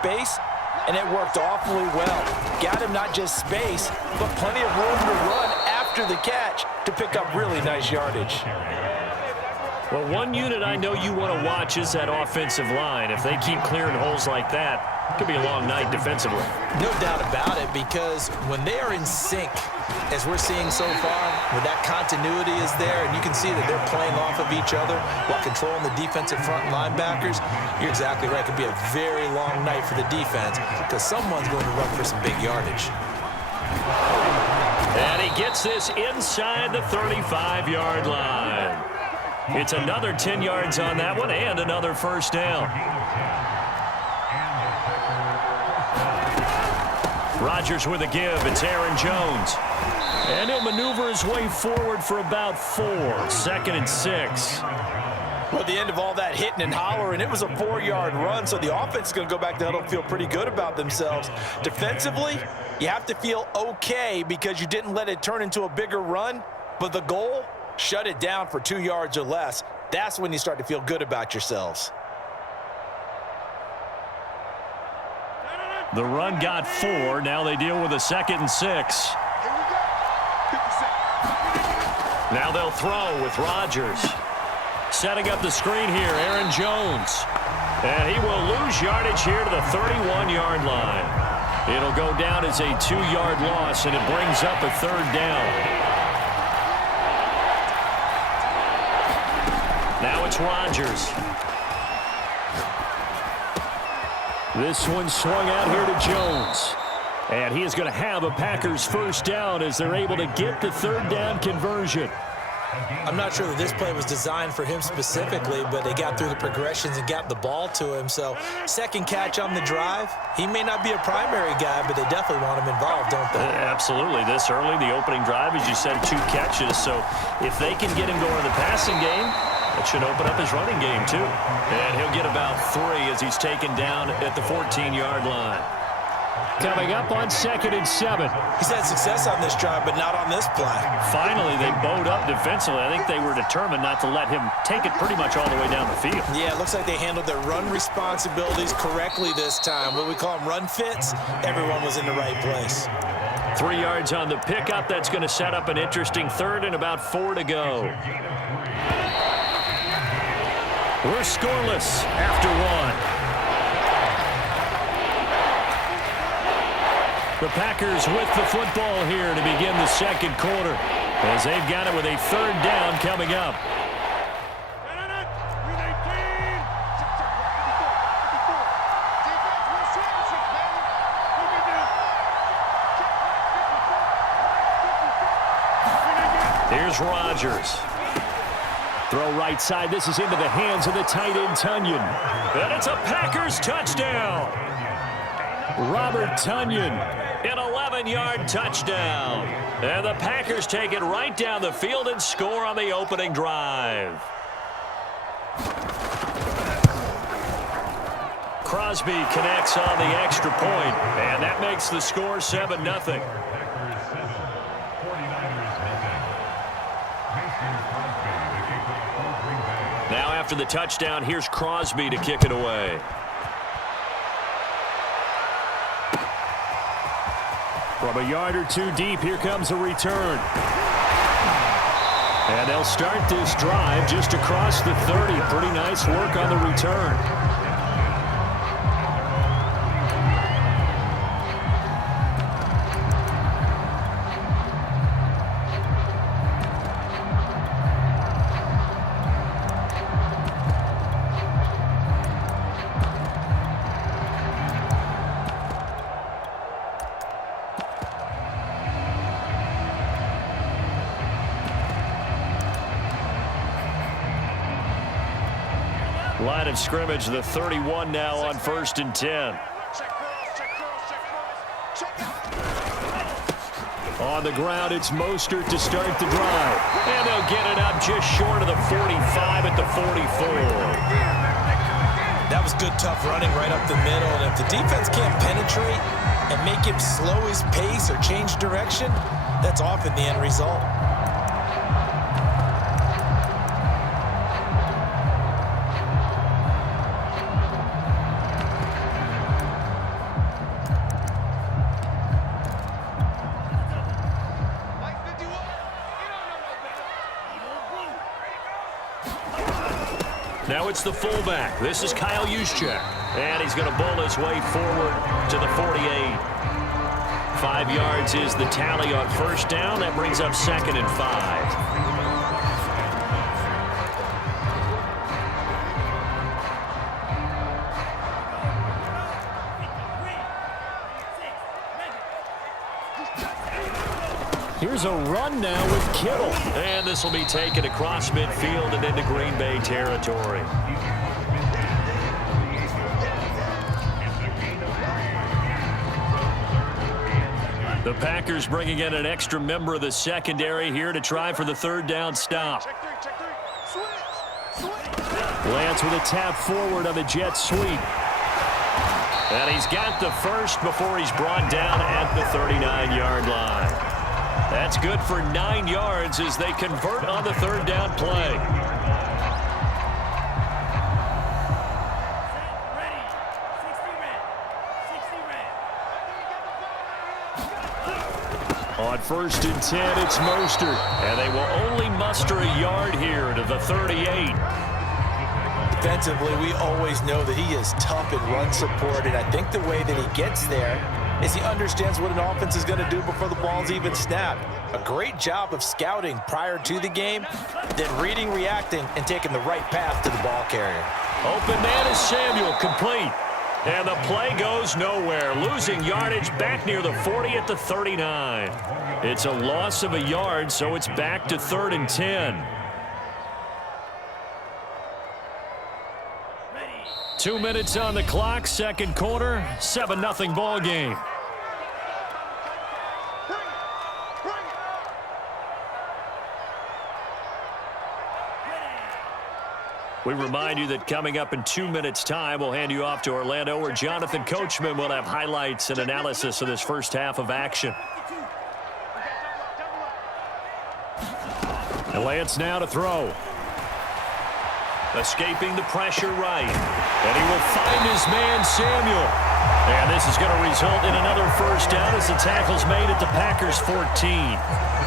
space, and it worked awfully well. Got him not just space, but plenty of room to run after the catch to pick up really nice yardage. Well, one unit I know you want to watch is that offensive line. If they keep clearing holes like that, it could be a long night defensively. No doubt about it, because when they are in sync, as we're seeing so far, when that continuity is there, and you can see that they're playing off of each other while controlling the defensive front linebackers, you're exactly right. It could be a very long night for the defense because someone's going to run for some big yardage. And he gets this inside the 35-yard line. It's another 10 yards on that one and another first down. Rodgers with a give. It's Aaron Jones. And he'll maneuver his way forward for about 4. 2nd and 6. Well, at the end of all that hitting and hollering, it was a 4-yard run, so the offense is going to go back to huddle and feel pretty good about themselves. Defensively, you have to feel okay because you didn't let it turn into a bigger run, but the goal, shut it down for 2 yards or less. That's when you start to feel good about yourselves. The run got 4. Now they deal with a 2nd and 6. Now they'll throw with Rodgers. Setting up the screen here, Aaron Jones. And he will lose yardage here to the 31-yard line. It'll go down as a 2-yard loss, and it brings up a 3rd down. Now it's Rodgers. This one swung out here to Jones. And he is going to have a Packers first down as they're able to get the 3rd down conversion. I'm not sure that this play was designed for him specifically, but they got through the progressions and got the ball to him. So, second catch on the drive. He may not be a primary guy, but they definitely want him involved, don't they? Absolutely. This early, the opening drive, as you said, 2 catches. So, if they can get him going in the passing game, it should open up his running game, too. And he'll get about 3 as he's taken down at the 14-yard line. Coming up on 2nd and 7. He's had success on this drive, but not on this play. Finally, they bowed up defensively. I think they were determined not to let him take it pretty much all the way down the field. Yeah, it looks like they handled their run responsibilities correctly this time. What we call them run fits, everyone was in the right place. 3 yards on the pickup. That's going to set up an interesting 3rd and about 4 to go. We're scoreless after 1. The Packers with the football here to begin the 2nd quarter as they've got it with a 3rd down coming up. Here's Rodgers. Throw right side. This is into the hands of the tight end, Tonyan. And it's a Packers touchdown. Robert Tonyan. An 11-yard touchdown. And the Packers take it right down the field and score on the opening drive. Crosby connects on the extra point, and that makes the score 7-0. Now after the touchdown, here's Crosby to kick it away. From a yard or 2 deep, here comes a return. And they'll start this drive just across the 30. Pretty nice work on the return. Line of scrimmage, the 31 now on 1st and 10. On the ground, it's Mostert to start the drive. And they'll get it up just short of the 45 at the 44. That was good, tough running right up the middle. And if the defense can't penetrate and make him slow his pace or change direction, that's often the end result. it's the fullback. This is Kyle Juszczyk. And he's going to bowl his way forward to the 48. 5 yards is the tally on first down. That brings up 2nd and 5. Here's a run now with Kittle. And this will be taken across midfield and into Green Bay territory. The Packers bringing in an extra member of the secondary here to try for the 3rd down stop. Lance with a tap forward on the jet sweep. And he's got the first before he's brought down at the 39-yard line. That's good for 9 yards as they convert on the 3rd down play. On 1st and 10, it's Mostert. And they will only muster a yard here to the 38. Defensively, we always know that he is tough in run support, and I think the way that he gets there is he understands what an offense is going to do before the ball's even snapped. A great job of scouting prior to the game, then reading, reacting, and taking the right path to the ball carrier. Open man is Samuel, complete. And the play goes nowhere, losing yardage back near the 40 at the 39. It's a loss of a yard, so it's back to 3rd and 10. 2 minutes on the clock, 2nd quarter, 7-0 ball game. We remind you that coming up in 2 minutes' time, we'll hand you off to Orlando, where Jonathan Coachman will have highlights and analysis of this first half of action. And Lance now to throw. Escaping the pressure right. And he will find his man, Samuel. And this is going to result in another first down as the tackle's made at the Packers' 14.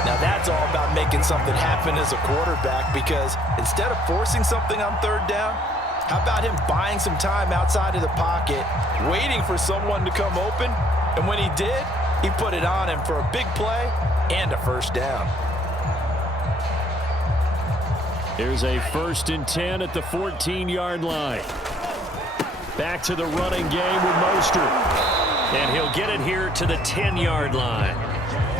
Now that's all about making something happen as a quarterback, because instead of forcing something on 3rd down, how about him buying some time outside of the pocket, waiting for someone to come open, and when he did, he put it on him for a big play and a first down. Here's a 1st and 10 at the 14-yard line. Back to the running game with Mostert. And he'll get it here to the 10-yard line.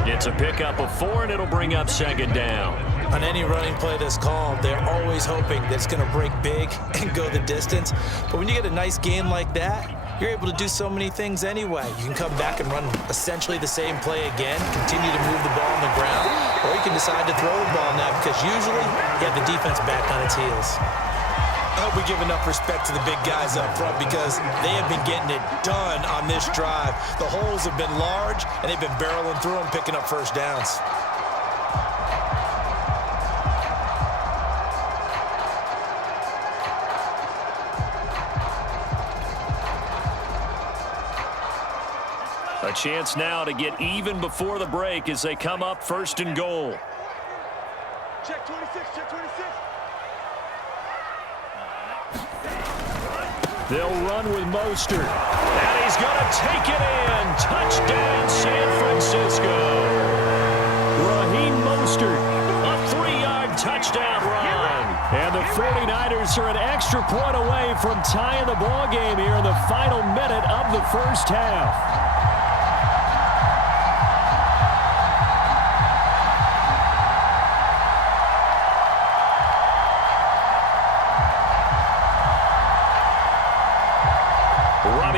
It's a pickup of 4, and it'll bring up 2nd down. On any running play that's called, they're always hoping that it's going to break big and go the distance. But when you get a nice game like that, you're able to do so many things anyway. You can come back and run essentially the same play again, continue to move the ball on the ground, or you can decide to throw the ball now, because usually you have the defense back on its heels. I hope we give enough respect to the big guys up front, because they have been getting it done on this drive. The holes have been large, and they've been barreling through them, picking up first downs. A chance now to get even before the break as they come up 1st and goal. Check 26, check 26. They'll run with Mostert. And he's going to take it in. Touchdown, San Francisco. Raheem Mostert, a 3-yard touchdown run. And the 49ers are an extra point away from tying the ball game here in the final minute of the first half.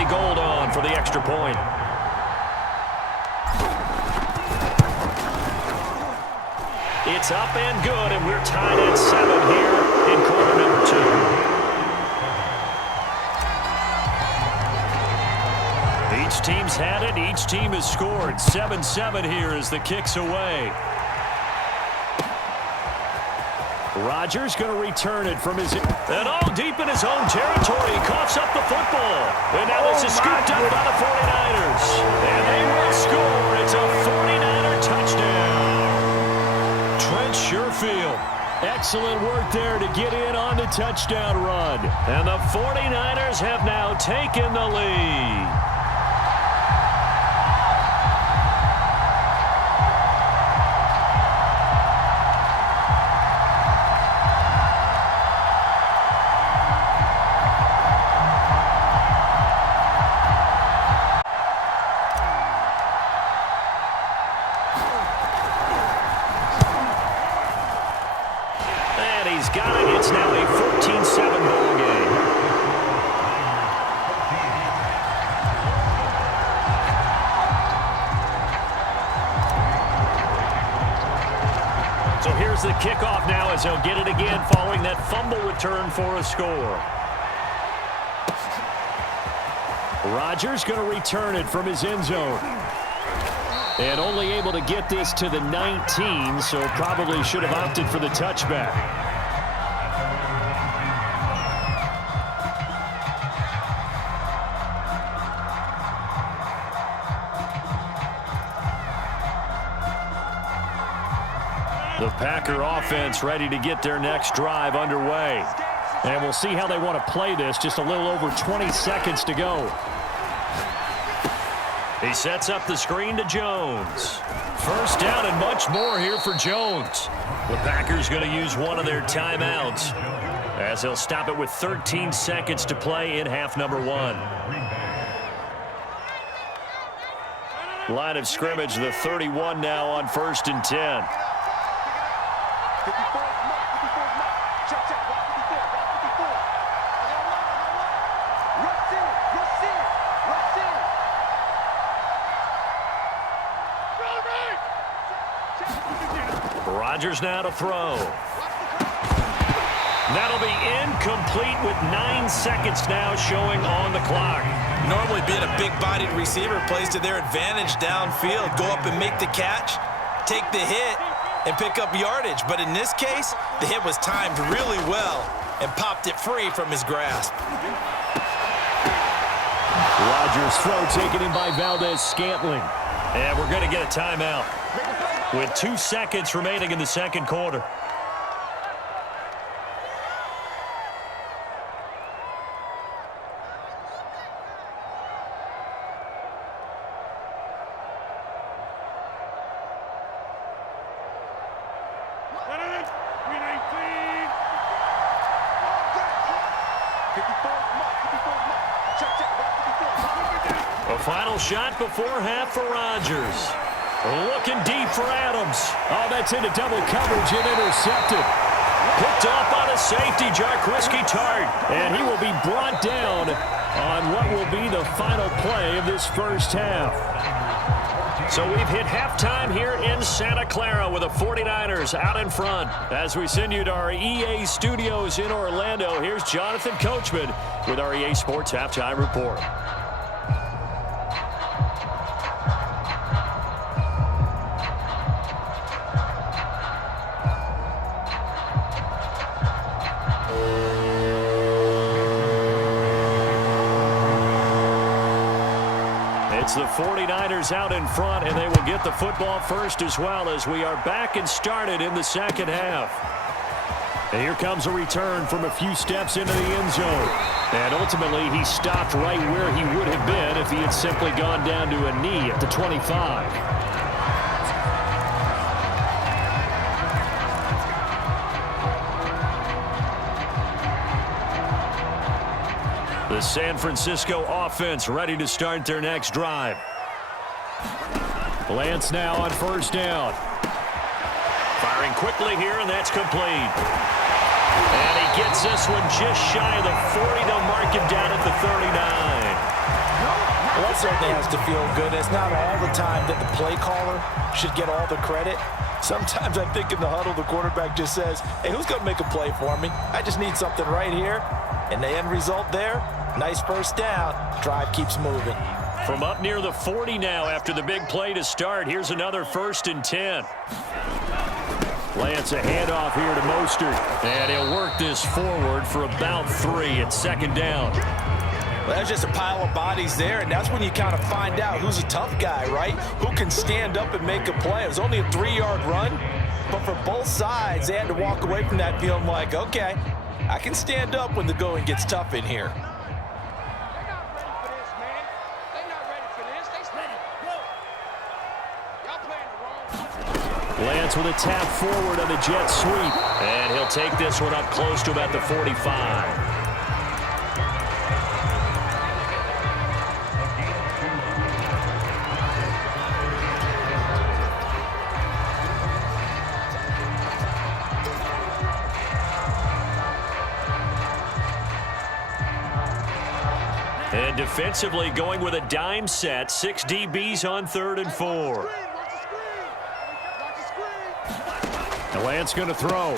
Gold on for the extra point. It's up and good, and we're tied at 7 here in quarter number 2. Each team's had it. Each team has scored. 7-7 here as the kick's away. Rodgers going to return it from his... And all deep in his own territory. He coughs up the football. And now this is scooped up by the 49ers. And they will score. It's a 49er touchdown. Trent Sherfield Excellent work there to get in on the touchdown run. And the 49ers have now taken the lead. He's got it. It's now a 14-7 ball game. So here's the kickoff now as he'll get it again following that fumble return for a score. Rodgers going to return it from his end zone. And only able to get this to the 19, so probably should have opted for the touchback. The Packer offense ready to get their next drive underway. And we'll see how they want to play this. Just a little over 20 seconds to go. He sets up the screen to Jones. First down and much more here for Jones. The Packers going to use one of their timeouts as they'll stop it with 13 seconds to play in half number one. Line of scrimmage, the 31 now on 1st and 10. Rodgers now to throw. That'll be incomplete with 9 seconds now showing on the clock. Normally being a big-bodied receiver plays to their advantage downfield. Go up and make the catch, take the hit, and pick up yardage. But in this case, the hit was timed really well and popped it free from his grasp. Rodgers' throw taken in by Valdez-Scantling. And we're going to get a timeout with 2 seconds remaining in the second quarter. A final shot before half for Rodgers. Looking deep for Adams. Oh, that's into double coverage and intercepted. Picked off by the safety, Jarquiski Tart. And he will be brought down on what will be the final play of this first half. So we've hit halftime here in Santa Clara with the 49ers out in front. As we send you to our EA studios in Orlando, here's Jonathan Coachman with our EA Sports Halftime Report. It's the 49ers out in front, and they will get the football first as well as we are back and started in the second half. And here comes a return from a few steps into the end zone. And ultimately, he stopped right where he would have been if he had simply gone down to a knee at the 25. The San Francisco offense ready to start their next drive. Lance now on first down. Firing quickly here, and that's complete. And he gets this one just shy of the 40. They'll mark him down at the 39. Well, that certainly has to feel good. It's not all the time that the play caller should get all the credit. Sometimes I think in the huddle, the quarterback just says, hey, who's going to make a play for me? I just need something right here. And the end result there, nice first down. Drive keeps moving. From up near the 40 now after the big play to start. Here's another 1st and 10. Lance a handoff here to Mostert. And he'll work this forward for about 3 at second down. Well, there's just a pile of bodies there, and that's when you kind of find out who's a tough guy, right? Who can stand up and make a play. It was only a 3-yard run, But for both sides, they had to walk away from that feeling like, okay, I can stand up when the going gets tough in here. Lance with a tap forward on the jet sweep. And he'll take this one up close to about the 45. And defensively going with a dime set. 6 DBs on 3rd and 4. And Lance going to throw.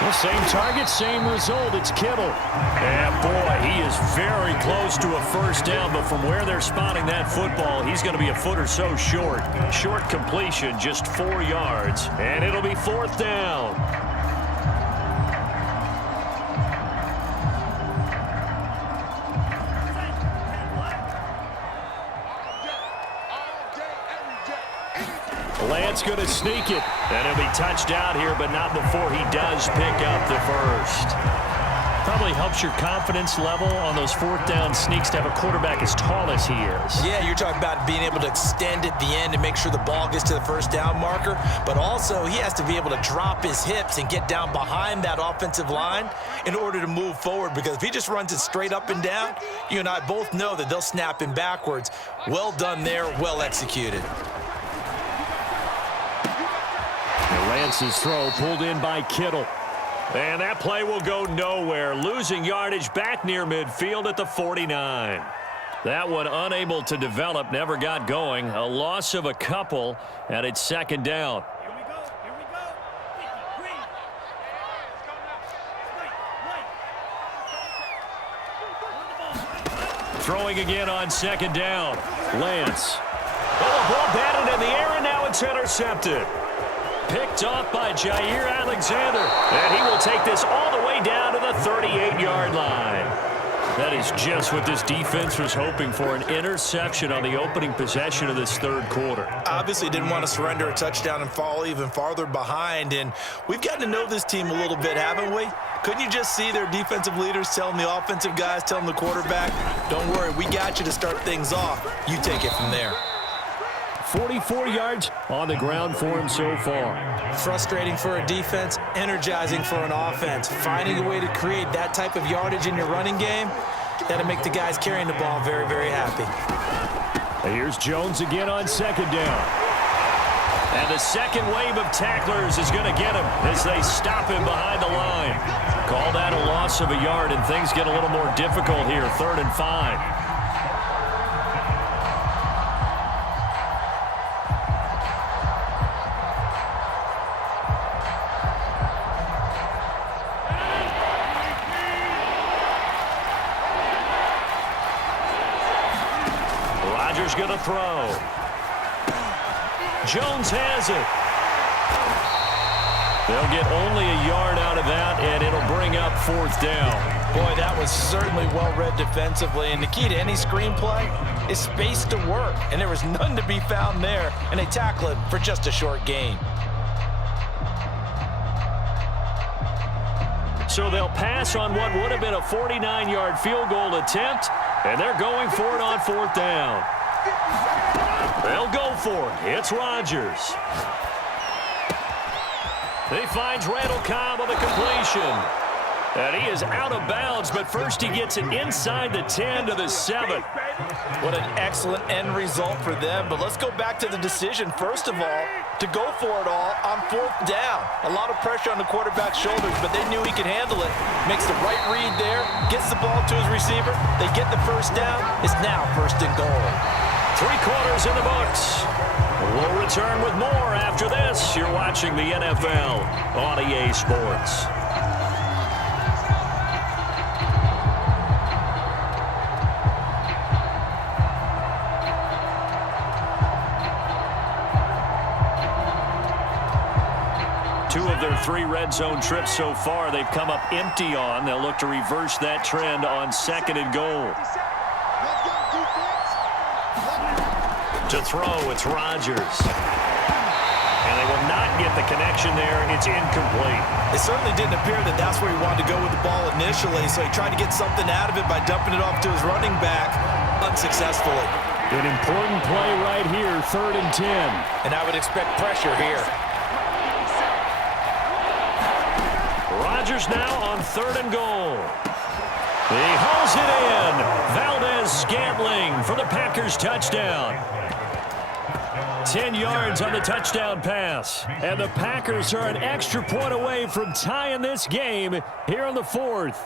The same target, same result. It's Kittle. And boy, he is very close to a first down, but from where they're spotting that football, he's going to be a foot or so short. Short completion, just 4 yards, and it'll be 4th down. Lance going to sneak it, and he'll be touched out here, but not before he does pick up the first. Probably helps your confidence level on those 4th down sneaks to have a quarterback as tall as he is. Yeah, you're talking about being able to extend at the end and make sure the ball gets to the first down marker, but also he has to be able to drop his hips and get down behind that offensive line in order to move forward, because if he just runs it straight up and down, you and I both know that they'll snap him backwards. Well done there, well executed. Lance's throw pulled in by Kittle. And that play will go nowhere. Losing yardage back near midfield at the 49. That one unable to develop, never got going. A loss of a couple, and it's 2nd down. Throwing again on 2nd down. Lance. Oh, ball batted in the air, and now it's intercepted. Picked off by Jair Alexander. And he will take this all the way down to the 38-yard line. That is just what this defense was hoping for, an interception on the opening possession of this 3rd quarter. Obviously didn't want to surrender a touchdown and fall even farther behind. And we've gotten to know this team a little bit, haven't we? Couldn't you just see their defensive leaders telling the offensive guys, telling the quarterback, don't worry, we got you to start things off. You take it from there. 44 yards on the ground for him so far. Frustrating for a defense, energizing for an offense. Finding a way to create that type of yardage in your running game, that'll make the guys carrying the ball very, very happy. Here's Jones again on 2nd down. And the second wave of tacklers is going to get him as they stop him behind the line. Call that a loss of a yard, and things get a little more difficult here. 3rd and 5. Going to throw. Jones has it. They'll get only a yard out of that, and it'll bring up 4th down. Boy, that was certainly well read defensively, and the key to any screenplay is space to work, and there was none to be found there, and they tackle it for just a short gain. So they'll pass on what would have been a 49-yard field goal attempt, and they're going for it on 4th down. They'll go for it. It's Rodgers. He finds Randall Cobb on the completion. And he is out of bounds, but first he gets it inside the 10 to the 7. What an excellent end result for them. But let's go back to the decision, first of all, to go for it all on 4th down. A lot of pressure on the quarterback's shoulders, but they knew he could handle it. Makes the right read there, gets the ball to his receiver. They get the first down. It's now 1st and goal. 3 quarters in the books. We'll return with more after this. You're watching the NFL on EA Sports. Two of their 3 red zone trips so far, they've come up empty on. They'll look to reverse that trend on 2nd and goal. To throw, it's Rodgers. And they will not get the connection there. It's incomplete. It certainly didn't appear that that's where he wanted to go with the ball initially, so he tried to get something out of it by dumping it off to his running back unsuccessful. An important play right here, 3rd and 10. And I would expect pressure here. Rodgers now on 3rd and goal. He hauls it in. Valdez-Scantling for the Packers touchdown. 10 yards on the touchdown pass. And the Packers are an extra point away from tying this game here in the 4th.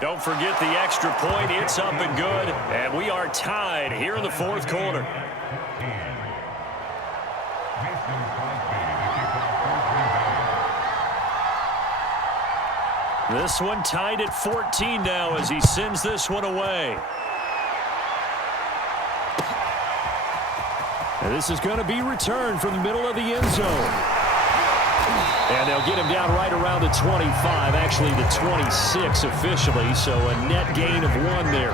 Don't forget the extra point. It's up and good. And we are tied here in the 4th quarter. This one tied at 14 now as he sends this one away. And this is going to be returned from the middle of the end zone. And they'll get him down right around the 25, actually the 26 officially, so a net gain of 1 there.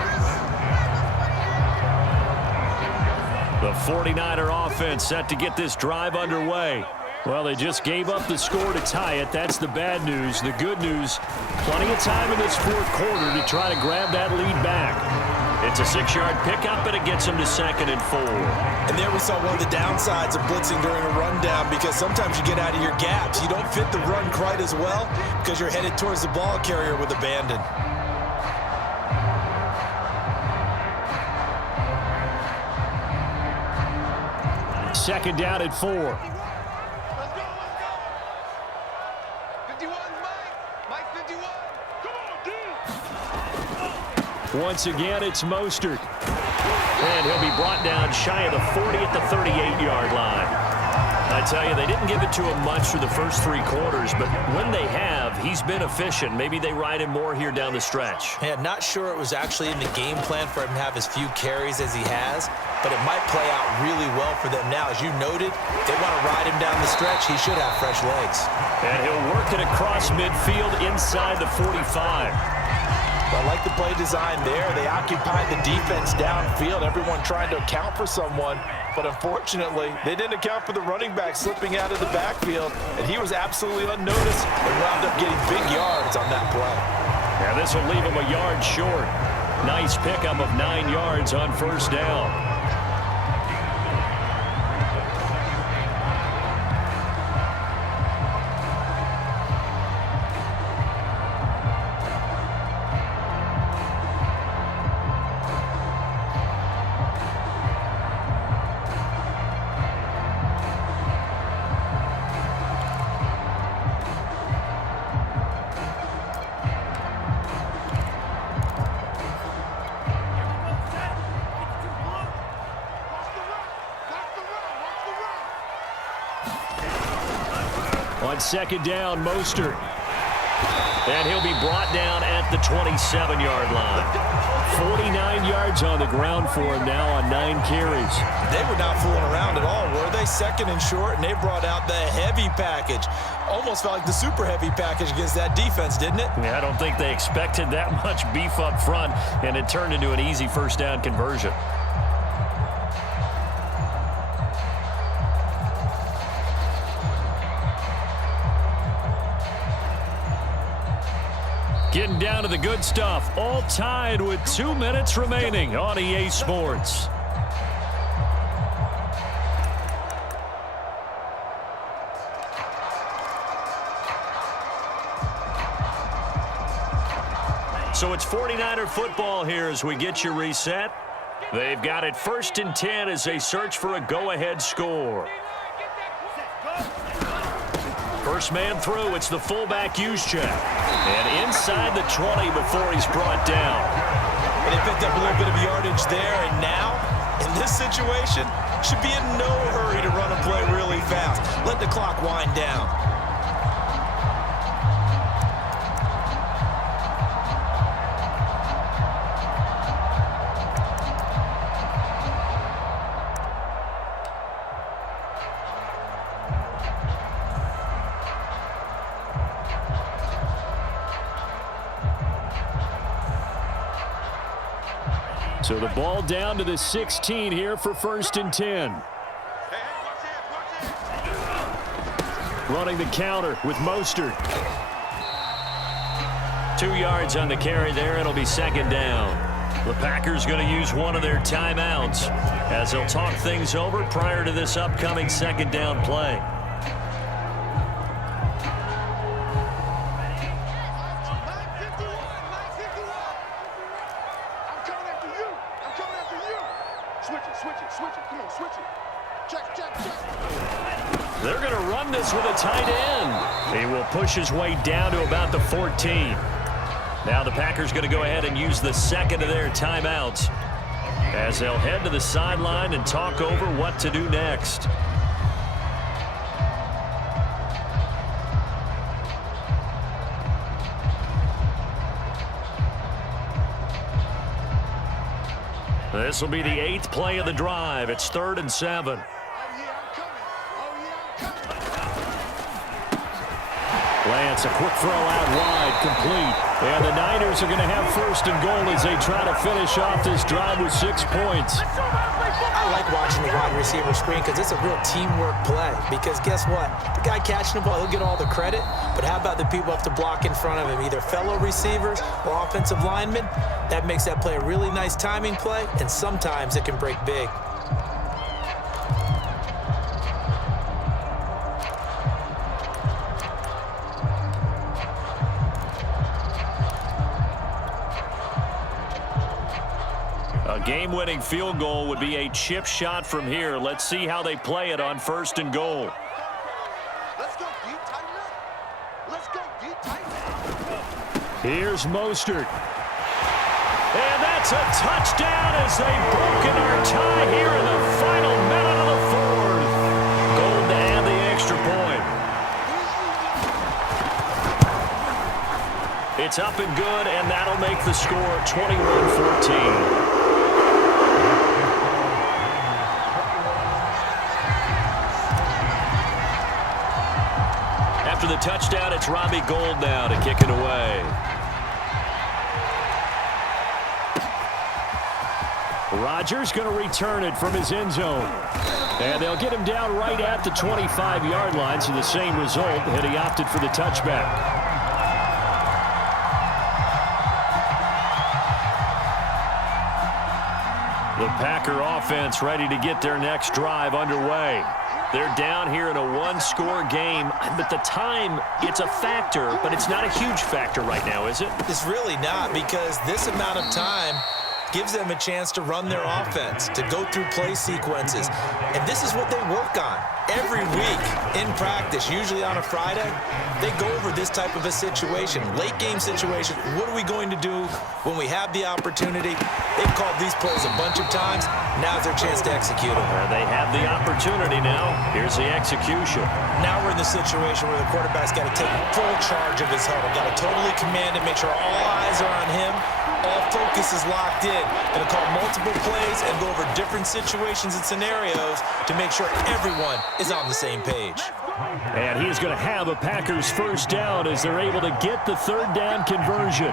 The 49er offense set to get this drive underway. Well, they just gave up the score to tie it. That's the bad news. The good news, plenty of time in this 4th quarter to try to grab that lead back. It's a 6-yard pickup, and it gets them to 2nd and 4. And there we saw one of the downsides of blitzing during a rundown, because sometimes you get out of your gaps. You don't fit the run quite as well because you're headed towards the ball carrier with abandon. Second down at 4. Once again, it's Mostert. And he'll be brought down shy of the 40 at the 38-yard line. I tell you, they didn't give it to him much for the first 3 quarters, but when they have, he's been efficient. Maybe they ride him more here down the stretch. Yeah, not sure it was actually in the game plan for him to have as few carries as he has, but it might play out really well for them now. As you noted, they want to ride him down the stretch. He should have fresh legs. And he'll work it across midfield inside the 45. I like the play design there. They occupied the defense downfield, everyone trying to account for someone, but unfortunately, they didn't account for the running back slipping out of the backfield, and he was absolutely unnoticed and wound up getting big yards on that play. Yeah, this will leave him a yard short. Nice pickup of 9 yards on 1st down. On 2nd down, Mostert. And he'll be brought down at the 27-yard line. 49 yards on the ground for him now on 9 carries. They were not fooling around at all, were they? 2nd and short, and they brought out the heavy package. Almost felt like the super heavy package against that defense, didn't it? Yeah, I don't think they expected that much beef up front, and it turned into an easy 1st down conversion. Getting down to the good stuff, all tied with 2 minutes remaining on EA Sports. So it's 49er football here as we get you reset. They've got it 1st and 10 as they search for a go-ahead score. First man through, it's the fullback Juszczyk. And inside the 20 before he's brought down. And they picked up a little bit of yardage there, and now, in this situation, should be in no hurry to run a play really fast. Let the clock wind down. So the ball down to the 16 here for 1st and 10. Running the counter with Mostert. 2 yards on the carry there. It'll be 2nd down. The Packers going to use one of their timeouts as they'll talk things over prior to this upcoming 2nd down play. They're going to run this with a tight end. He will push his way down to about the 14. Now the Packers going to go ahead and use the 2nd of their timeouts as they'll head to the sideline and talk over what to do next. This will be the 8th play of the drive. It's 3rd and 7. Lance, a quick throw out wide, complete. And the Niners are going to have 1st and goal as they try to finish off this drive with 6 points. I like watching the wide receiver screen because it's a real teamwork play. Because guess what? The guy catching the ball, he'll get all the credit. But how about the people have to block in front of him, either fellow receivers or offensive linemen? That makes that play a really nice timing play, and sometimes it can break big. A game-winning field goal would be a chip shot from here. Let's see how they play it on 1st and goal. Let's go deep, tighten up. Let's go deep, tighten up. Here's Mostert. And that's a touchdown as they've broken our tie here in the final minute of the 4th. Gold to add the extra point. It's up and good, and that'll make the score 21-14. After the touchdown, it's Robbie Gould now to kick it away. Rodgers going to return it from his end zone. And they'll get him down right at the 25-yard line, so the same result, and he opted for the touchback. The Packer offense ready to get their next drive underway. They're down here in a one-score game, but the time, it's a factor, but it's not a huge factor right now, is it? It's really not, because this amount of time gives them a chance to run their offense, to go through play sequences. And this is what they work on every week in practice, usually on a Friday. They go over this type of a situation, late game situation. What are we going to do when we have the opportunity? They've called these plays a bunch of times. Now's their chance to execute them. They have the opportunity now. Here's the execution. Now we're in the situation where the quarterback's got to take full charge of his huddle. Got to totally command it, make sure all eyes are on him. All focus is locked in. Going to call multiple plays and go over different situations and scenarios to make sure everyone is on the same page. And he's going to have a Packers first down as they're able to get the third down conversion.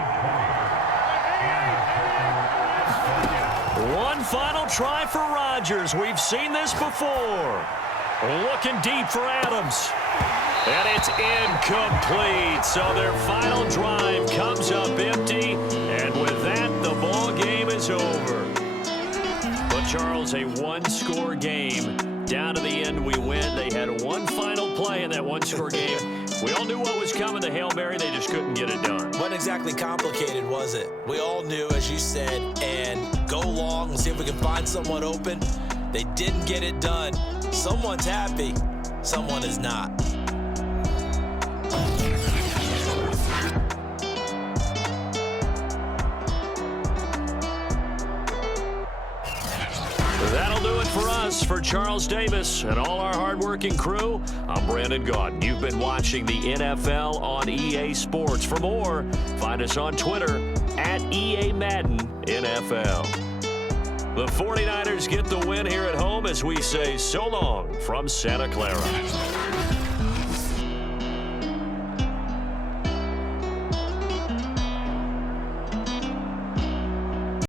One final try for Rodgers. We've seen this before. Looking deep for Adams. And it's incomplete. So their final drive comes up empty. And with that, the ball game is over. But, Charles, a one-score game. Down to the end, we win. They had one final play in that one-score game. We all knew what was coming, the Hail Mary. They just couldn't get it done. Wasn't exactly complicated, was it? We all knew, as you said, and go long. We'll see if we can find someone open. They didn't get it done. Someone's happy. Someone is not. That'll do it for us. For Charles Davis and all our hardworking crew, I'm Brandon Gaudin. You've been watching the NFL on EA Sports. For more, find us on Twitter at EA Madden NFL. The 49ers get the win here at home as we say so long from Santa Clara.